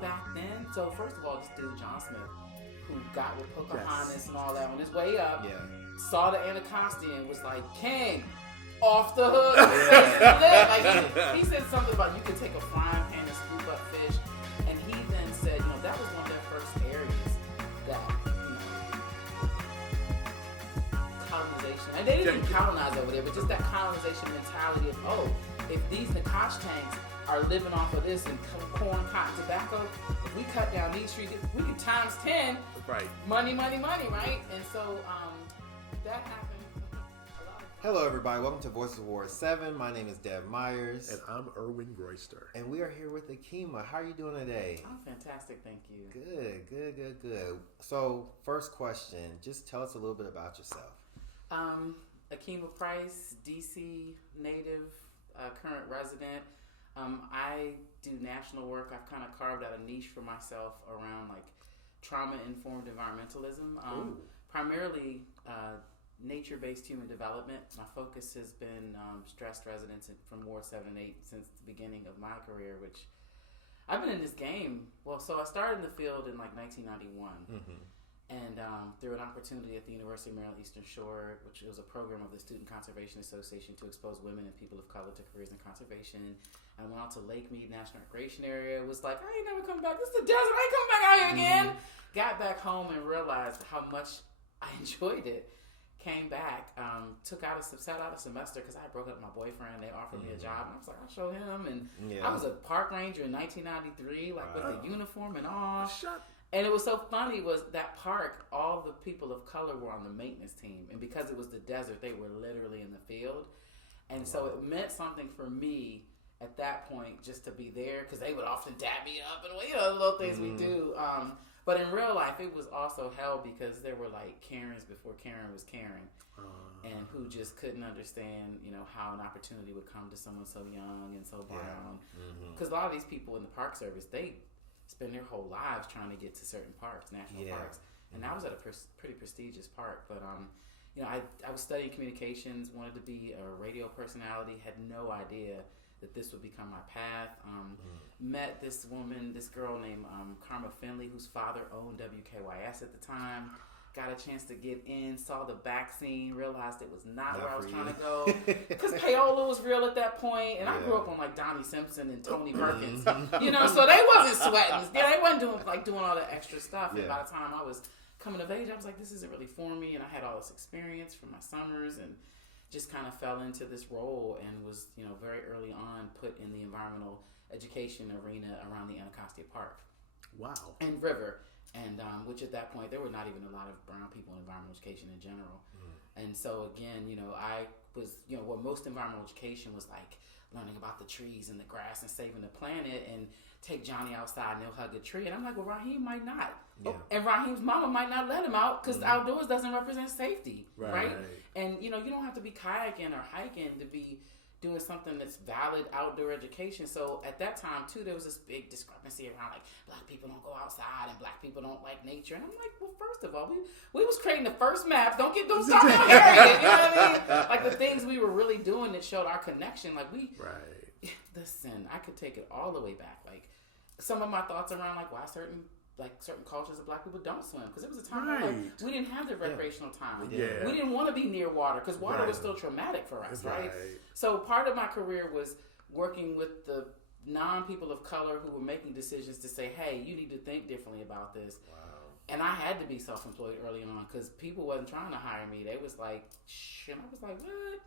back then, so first of all, this dude, John Smith, who got with Pocahontas and all that on his way up, saw the Anacostia and was like, King, off the hook. Like he said something about you could take a frying pan and scoop up fish. And he then said, that was one of their first areas that, colonization. And they didn't even colonize over there, but just that colonization mentality of, if these Nakash tanks are living off of this and corn, cotton, tobacco, if we cut down these trees, we can times 10. Right. Money, right? And so that happened. Hello, everybody. Welcome to Voices of War 7. My name is Deb Myers. And I'm Erwin Groyster. And we are here with Akiima. How are you doing today? I'm fantastic, thank you. Good. So, first question. Just tell us a little bit about yourself. Akiima Price, DC native, current resident. I do national work. I've kind of carved out a niche for myself around like trauma-informed environmentalism, primarily nature-based human development. My focus has been stressed residents from Ward 7 and 8 since the beginning of my career, which I've been in this game. Well, so I started in the field in like 1991. And through an opportunity at the University of Maryland Eastern Shore, which was a program of the Student Conservation Association to expose women and people of color to careers in conservation. I went out to Lake Mead National Recreation Area. It was like, I ain't never coming back. This is the desert. I ain't coming back out here again. Got back home and realized how much I enjoyed it. Came back, sat out a semester because I had broken up with my boyfriend. They offered me a job. And I was like, I'll show him. And I was a park ranger in 1993, like with the uniform and all. And it was so funny was that park, all the people of color were on the maintenance team. And because it was the desert, they were literally in the field. And so it meant something for me at that point just to be there because they would often dab me up and, the little things we do. But in real life, it was also hell because there were like Karens before Karen was Karen. And who just couldn't understand, how an opportunity would come to someone so young and so brown. Because a lot of these people in the Park Service, they spend their whole lives trying to get to certain parks, national parks. And I was at a pretty prestigious park. But, I was studying communications, wanted to be a radio personality, had no idea that this would become my path. Met this girl named Karma Finley, whose father owned WKYS at the time. Got a chance to get in, saw the back scene, realized it was not where I was trying to go. Because payola was real at that point, and I grew up on like Donnie Simpson and Tony Perkins, so they wasn't sweating. They wasn't doing all that extra stuff. And by the time I was coming of age, I was like, this isn't really for me. And I had all this experience from my summers and just kind of fell into this role and was, very early on put in the environmental education arena around the Anacostia Park. Wow. And river. And which at that point, there were not even a lot of brown people in environmental education in general. And so again, I was, what most environmental education was like learning about the trees and the grass and saving the planet and take Johnny outside and he'll hug a tree. And I'm like, well, Raheem might not. And Raheem's mama might not let him out because outdoors doesn't represent safety, right? And, you don't have to be kayaking or hiking to be doing something that's valid outdoor education. So at that time, too, there was this big discrepancy around, like, black people don't go outside and black people don't like nature. And I'm like, well, first of all, we was creating the first maps. Don't start on area. You know what I mean? Like, the things we were really doing that showed our connection. Like, listen, I could take it all the way back. Like, some of my thoughts around, like, why certain cultures of black people don't swim. Because it was a time when we didn't have the recreational time. We didn't want to be near water because water was still traumatic for us, right? So part of my career was working with the non-people of color who were making decisions to say, hey, you need to think differently about this. Wow. And I had to be self-employed early on because people wasn't trying to hire me. They was like, shh. And I was like,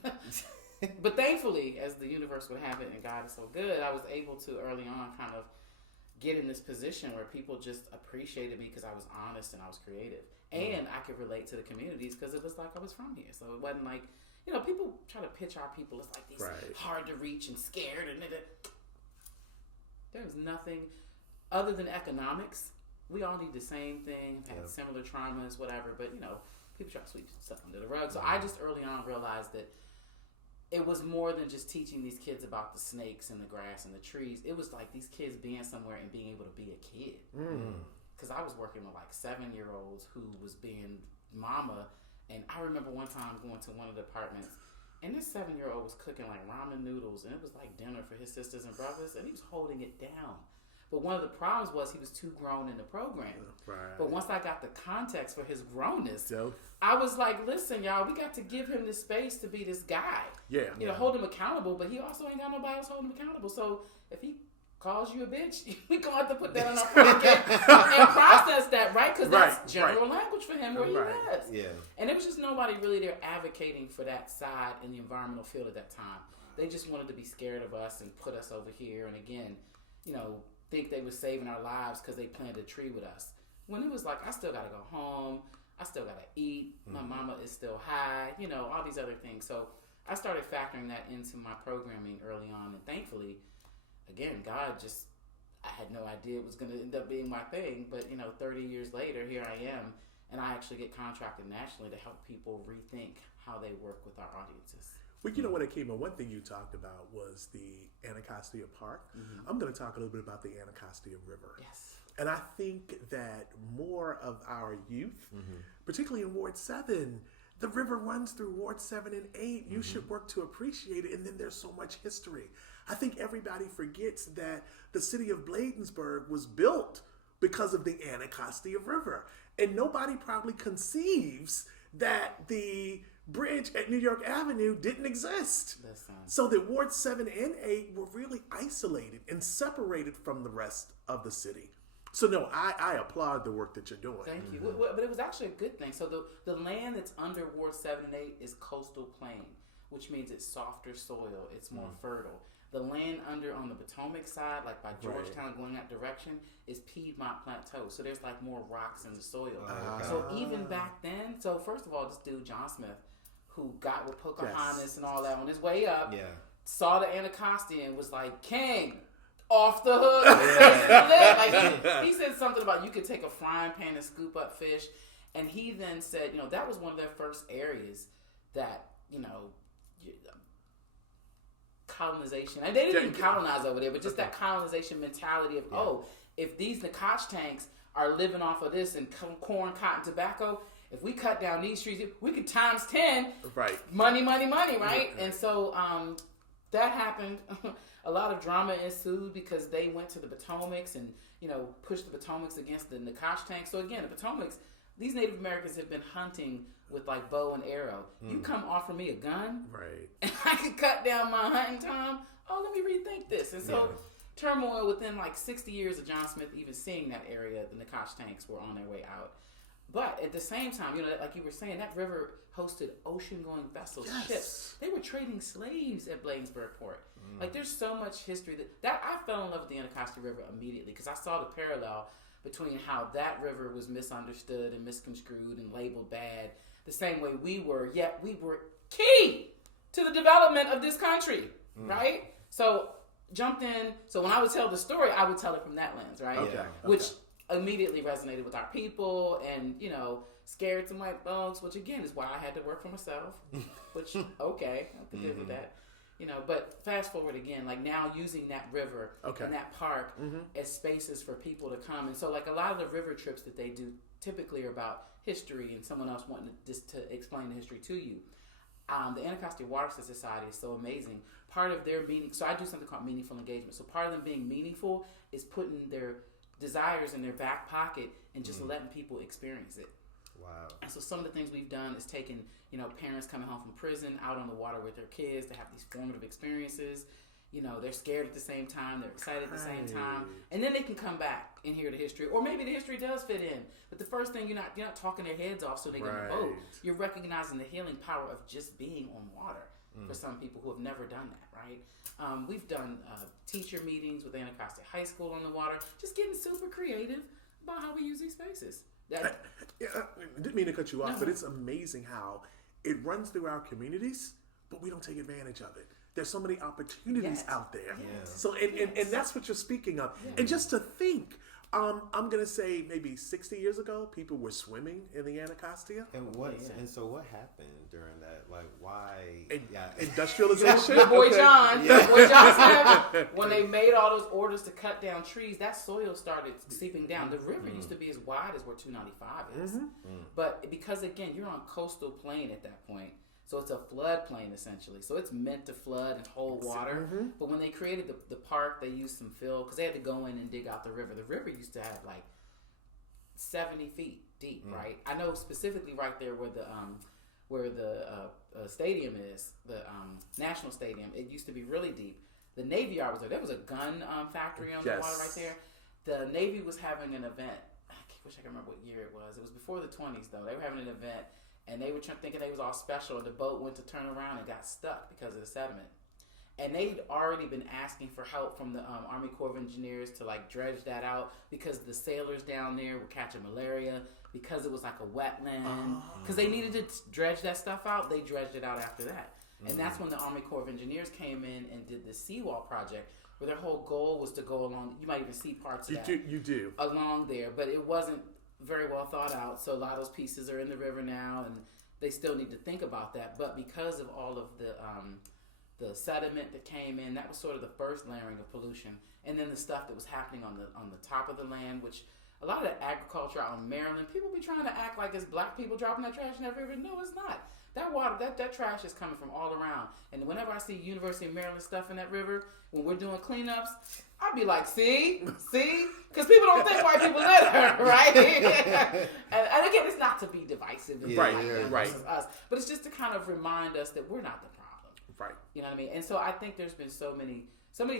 what? But thankfully, as the universe would have it and God is so good, I was able to early on kind of get in this position where people just appreciated me because I was honest and I was creative. And I could relate to the communities because it was like I was from here. So it wasn't like, people try to pitch our people as like these hard to reach and scared. And there's nothing other than economics. We all need the same thing, have similar traumas, whatever. But, people try to sweep stuff under the rug. So I just early on realized that it was more than just teaching these kids about the snakes and the grass and the trees. It was like these kids being somewhere and being able to be a kid. Because I was working with like 7-year-olds who was being mama. And I remember one time going to one of the apartments and this 7-year-old was cooking like ramen noodles and it was like dinner for his sisters and brothers and he was holding it down. But one of the problems was he was too grown in the program. Right. But once I got the context for his grownness, So, I was like, listen, y'all, we got to give him the space to be this guy. yeah. You know, hold him accountable, but he also ain't got nobody else holding him accountable. So if he calls you a bitch, we gonna have to put that in our pocket and process that, right? Because that's general language for him where he lives. Yeah. And there was just nobody really there advocating for that side in the environmental field at that time. They just wanted to be scared of us and put us over here. And again, you know, think they were saving our lives because they planted a tree with us. When it was like, I still got to go home. I still got to eat. My mama is still high. You know, all these other things. So I started factoring that into my programming early on. And thankfully, again, God just, I had no idea it was going to end up being my thing. But, you know, 30 years later, here I am. And I actually get contracted nationally to help people rethink how they work with our audiences. Well, you know what, Akiima, one thing you talked about was the Anacostia Park. I'm going to talk a little bit about the Anacostia River. Yes. And I think that more of our youth, particularly in Ward 7, the river runs through Ward 7 and 8. You should work to appreciate it. And then there's so much history. I think everybody forgets that the city of Bladensburg was built because of the Anacostia River. And nobody probably conceives that the bridge at New York Avenue didn't exist. So that Ward 7 and 8 were really isolated and separated from the rest of the city. So no, I applaud the work that you're doing. Thank you. But it was actually a good thing. So the land that's under Ward 7 and 8 is coastal plain, which means it's softer soil. It's more fertile. The land under on the Potomac side, like by Georgetown going that direction, is Piedmont Plateau. So there's like more rocks in the soil. So even back then, so first of all, this dude, John Smith, who got with Pocahontas and all that on his way up, saw the Anacostia and was like, King, off the hook. Like he said something about you could take a frying pan and scoop up fish. And he then said, you know, that was one of their first areas that, you know, colonization. And they didn't even colonize over there, but just that colonization mentality of, if these Nacotch tanks are living off of this and corn, cotton, tobacco, if we cut down these trees, we could times 10 money, right? And so that happened. A lot of drama ensued because they went to the Potomacs and, you know, pushed the Potomacs against the Nacotch tanks. So again, the Potomacs, these Native Americans have been hunting with like bow and arrow. You come offer me a gun, and I can cut down my hunting time. Oh, let me rethink this. And so turmoil within like 60 years of John Smith even seeing that area, the Nacotch tanks were on their way out. But at the same time, you know, like you were saying, that river hosted ocean-going vessels, ships. They were trading slaves at Bladensburg Port. Like, there's so much history that I fell in love with the Anacostia River immediately because I saw the parallel between how that river was misunderstood and misconstrued and labeled bad, the same way we were. Yet we were key to the development of this country, right? So jumped in. So when I would tell the story, I would tell it from that lens, right? Which immediately resonated with our people and, you know, scared some white folks, which again is why I had to work for myself, which, okay, I could live with that. You know, but fast forward again, like now using that river and that park as spaces for people to come. And so like a lot of the river trips that they do typically are about history and someone else wanting to explain the history to you. The Anacostia Watershed Society is so amazing. Part of their meaning, so I do something called meaningful engagement. So part of them being meaningful is putting their desires in their back pocket and just letting people experience it. Wow. And so some of the things we've done is taken, you know, parents coming home from prison out on the water with their kids to have these formative experiences. You know, they're scared at the same time, they're excited at the same time, and then they can come back and hear the history, or maybe the history does fit in. But the first thing, you're not talking their heads off so they get in the boat. You're recognizing the healing power of just being on water for some people who have never done that, right? We've done teacher meetings with Anacostia High School on the water, just getting super creative about how we use these spaces. I didn't mean to cut you off, but it's amazing how it runs through our communities, but we don't take advantage of it. There's so many opportunities out there. So, and that's what you're speaking of. And just to think, I'm going to say maybe 60 years ago, people were swimming in the Anacostia. And and so what happened during that? Like, why? Industrialization? Your boy John. Boy John said when they made all those orders to cut down trees, that soil started seeping down. The river used to be as wide as where 295 is. But because, again, you're on coastal plain at that point, So it's a floodplain essentially. So it's meant to flood and hold water. Mm-hmm. But when they created the park, they used some fill because they had to go in and dig out the river. The river used to have like 70 feet deep, right? I know specifically right there where the stadium is, the National Stadium. It used to be really deep. The Navy Yard was there. There was a gun factory on the water right there. The Navy was having an event. I wish I could remember what year it was. It was before the 20s, though. They were having an event, and they were thinking they was all special, and the boat went to turn around and got stuck because of the sediment. And they had already been asking for help from the Army Corps of Engineers to like dredge that out because the sailors down there were catching malaria because it was like a wetland. Because they needed to dredge that stuff out, they dredged it out after that. And that's when the Army Corps of Engineers came in and did the seawall project, where their whole goal was to go along. You might even see parts of that. You do. Along there, but it wasn't very well thought out. So a lot of those pieces are in the river now, and they still need to think about that. But because of all of the sediment that came in, that was sort of the first layering of pollution. And then the stuff that was happening on the top of the land, which a lot of the agriculture out in Maryland, people be trying to act like it's black people dropping that trash in that river. No, it's not. That water, that trash is coming from all around. And whenever I see University of Maryland stuff in that river, when we're doing cleanups, I'll be like, see? Because people don't think white people litter, right? and again, it's not to be divisive. Right. Versus us, but it's just to kind of remind us that we're not the problem. Right. You know what I mean? And so I think there's been so many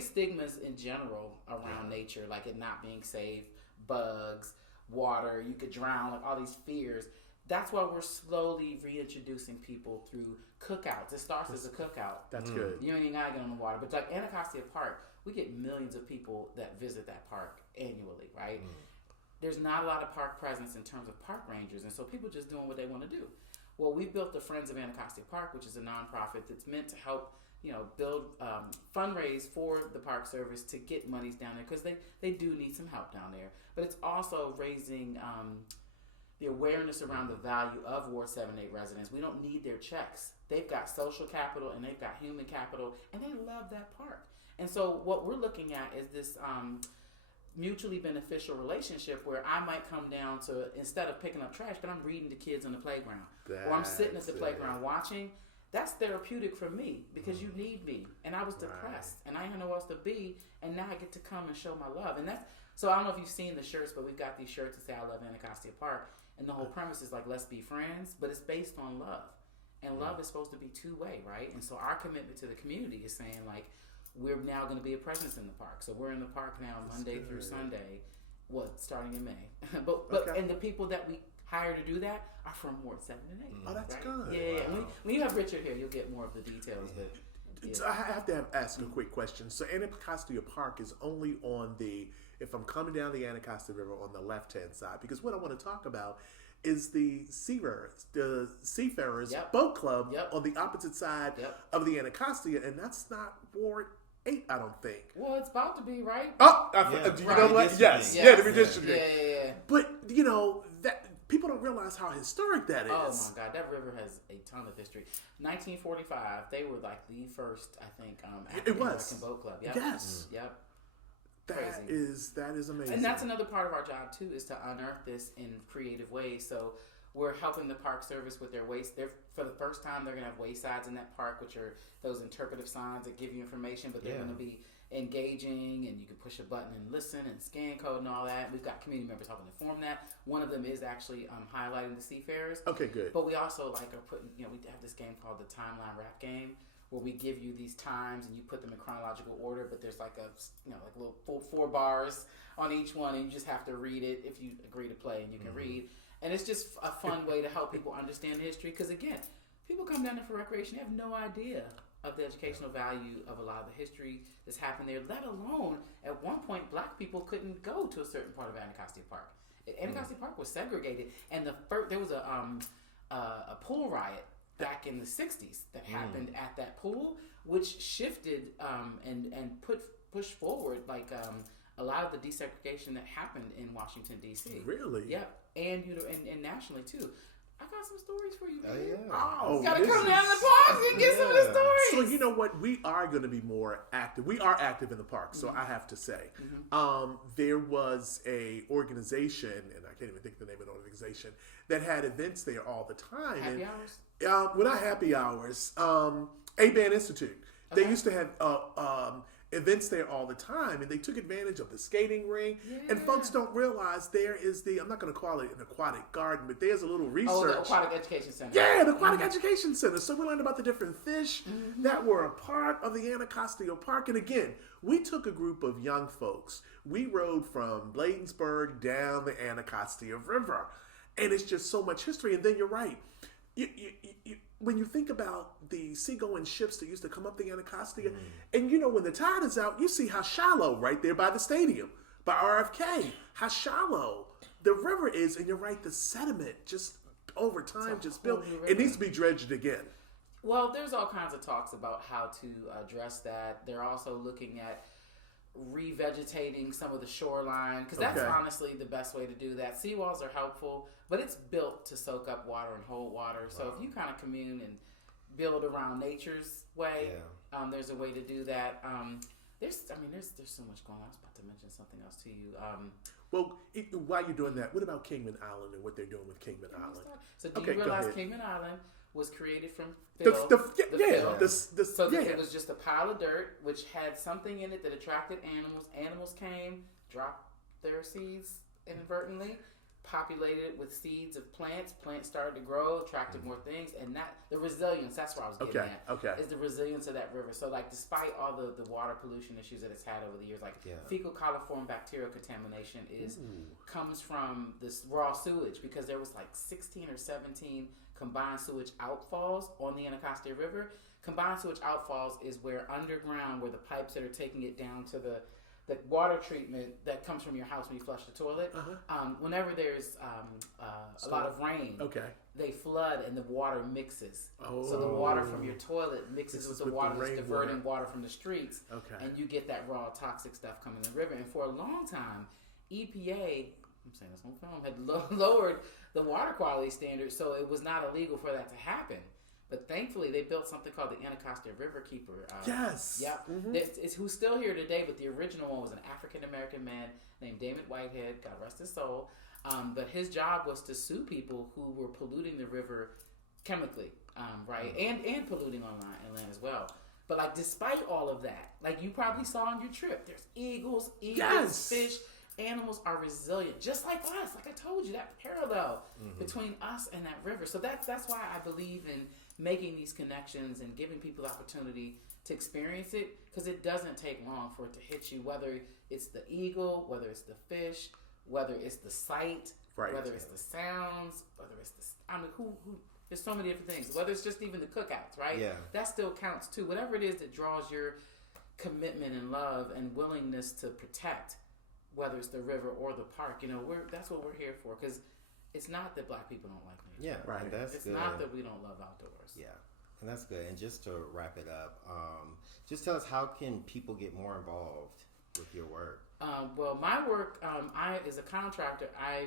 stigmas in general around nature, like it not being safe, bugs, water, you could drown, like all these fears. That's why we're slowly reintroducing people through cookouts. It starts as a cookout. That's good. You ain't gotta get on the water. But like Anacostia Park, we get millions of people that visit that park annually, right? There's not a lot of park presence in terms of park rangers, and so people just doing what they want to do. Well, we built the Friends of Anacostia Park, which is a nonprofit that's meant to help, build, fundraise for the Park Service to get monies down there because they do need some help down there. But it's also raising the awareness around the value of Ward 7-8 residents. We don't need their checks. They've got social capital and they've got human capital, and they love that park. And so what we're looking at is this mutually beneficial relationship where I might come down to, instead of picking up trash, but I'm reading to kids on the playground. Or I'm sitting at the playground watching. That's therapeutic for me because you need me. And I was depressed and I didn't know where else to be. And now I get to come and show my love. And that's, so I don't know if you've seen the shirts, but we've got these shirts that say I love Anacostia Park. And the whole premise is like, let's be friends, but it's based on love. And love is supposed to be two-way, right? And so our commitment to the community is saying like, we're now going to be a presence in the park. So we're in the park now Monday through Sunday, starting in May. but and the people that we hire to do that are from Ward 7 and 8. Oh, that's right? good. Yeah. When you have Richard here, you'll get more of the details. But So I have to ask a quick question. So Anacostia Park is only on if I'm coming down the Anacostia River, on the left-hand side, because what I want to talk about is the Seafarers Boat Club on the opposite side of the Anacostia, and that's not Ward 8, I don't think. Well, it's about to be, right? Oh, you know what? Yes, the redistricting. Yeah. But that people don't realize how historic that is. Oh my God, that river has a ton of history. 1945, they were like the first, I think, African American boat club. Yep. Yes. Yep. That is amazing. And that's another part of our job too, is to unearth this in creative ways. So we're helping the Park Service with their waste. For the first time, they're going to have waysides in that park, which are those interpretive signs that give you information, but they're going to be engaging, and you can push a button and listen and scan code and all that. We've got community members helping inform that. One of them is actually highlighting the seafarers. Okay, good. But we also are putting, we have this game called the Timeline Rap Game, where we give you these times and you put them in chronological order, but there's like little 4 bars on each one, and you just have to read it if you agree to play, and you can read. And it's just a fun way to help people understand history, because again, people come down there for recreation, they have no idea of the educational value of a lot of the history that's happened there, let alone at one point black people couldn't go to a certain part of Anacostia Park. Anacostia Park was segregated, and there was a pool riot back in the 60s that happened at that pool, which shifted and pushed forward a lot of the desegregation that happened in Washington, D.C. Really? Yep. And nationally too. I got some stories for you, Oh, man. yeah. Oh, You gotta this come down to is- the parks and get some of the Yeah. stories. So you know what? We are going to be more active. We are active in the park, so I have to say, there was a organization, and I can't even think of the name of the organization, that had events there all the time. Happy and, hours? well, not happy hours. A-Band Institute. They Okay. used to have events there all the time, and they took advantage of the skating ring. And Yeah. folks don't realize there is I'm not going to call it an aquatic garden, but there's a little research. Oh, the Aquatic Education Center. Yeah, the Aquatic Education Center. So we learned about the different fish that were a part of the Anacostia Park. And again, we took a group of young folks. We rode from Bladensburg down the Anacostia River. And it's just so much history. And then you're right. When you think about the seagoing ships that used to come up the Anacostia, and when the tide is out, you see how shallow right there by the stadium, by RFK, how shallow the river is. And you're right, the sediment just over time just built. whole new It needs river. to be dredged again. Well, there's all kinds of talks about how to address that. They're also looking at revegetating some of the shoreline, because that's Okay. honestly the best way to do that. Seawalls are helpful, but it's built to soak up water and hold water. So if you kind of commune and build around nature's way, there's a way to do that. There's so much going on. I was about to mention something else to you. Well, while you're doing that, what about Kingman Island and what they're doing with Kingman Island? So do Okay, you go realize ahead. Kingman Island was created from The fill? fill. So Yeah. it was just a pile of dirt which had something in it that attracted animals. Animals came, dropped their seeds inadvertently, populated with seeds of plants. Plants started to grow, attracted more things, and the resilience. That's where I was getting Okay, at. okay. Is the resilience of that river. So like, despite all the water pollution issues that it's had over the years, like fecal coliform bacterial contamination comes from this raw sewage, because there was like 16 or 17 combined sewage outfalls on the Anacostia River. Combined sewage outfalls is where underground, where the pipes that are taking it down to the water treatment that comes from your house when you flush the toilet. Whenever there's a lot of rain, they flood and the water mixes. So the water from your toilet mixes with the water that's diverting water from the streets, and you get that raw toxic stuff coming in the river. And for a long time, EPA, I'm saying this on film, had lowered the water quality standards, so it was not illegal for that to happen. But thankfully, they built something called the Anacostia Riverkeeper. Yes. Yep. It's who's still here today, but the original one was an African-American man named David Whitehead, God rest his soul. But his job was to sue people who were polluting the river chemically, right? And polluting on land as well. But like, despite all of that, like you probably saw on your trip, there's eagles, fish. Animals are resilient, just like us. Like I told you, that parallel between us and that river. So that's why I believe in making these connections and giving people the opportunity to experience it, because it doesn't take long for it to hit you, whether it's the eagle, whether it's the fish, whether it's the sight, whether it's the sounds, whether it's who there's so many different things, whether it's just even the cookouts, right? Yeah. That still counts too. Whatever it is that draws your commitment and love and willingness to protect, whether it's the river or the park, that's what we're here for, because it's not that Black people don't like nature. Yeah, right. And that's it's good. not that we don't love outdoors. Yeah, and that's good. And just to wrap it up, just tell us, how can people get more involved with your work? Well, my work, as a contractor, I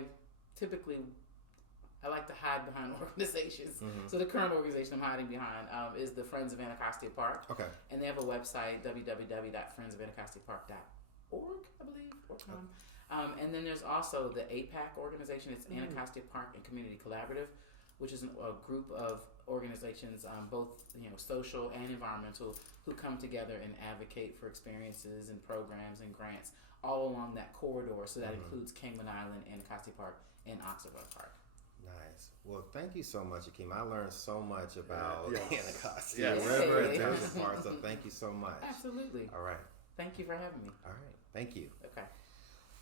like to hide behind organizations. So the current organization I'm hiding behind is the Friends of Anacostia Park. Okay. And they have a website, www.friendsofanacostiapark.org, I believe, or com. And then there's also the APAC organization. It's Anacostia Park and Community Collaborative, which is a group of organizations, both social and environmental, who come together and advocate for experiences and programs and grants all along that corridor. So that includes Kingman Island, Anacostia Park, and Oxford Park. Nice. Well, thank you so much, Akiima. I learned so much about Anacostia Yes. River and Jersey Park. So thank you so much. Absolutely. All right. Thank you for having me. All right. Thank you. Okay.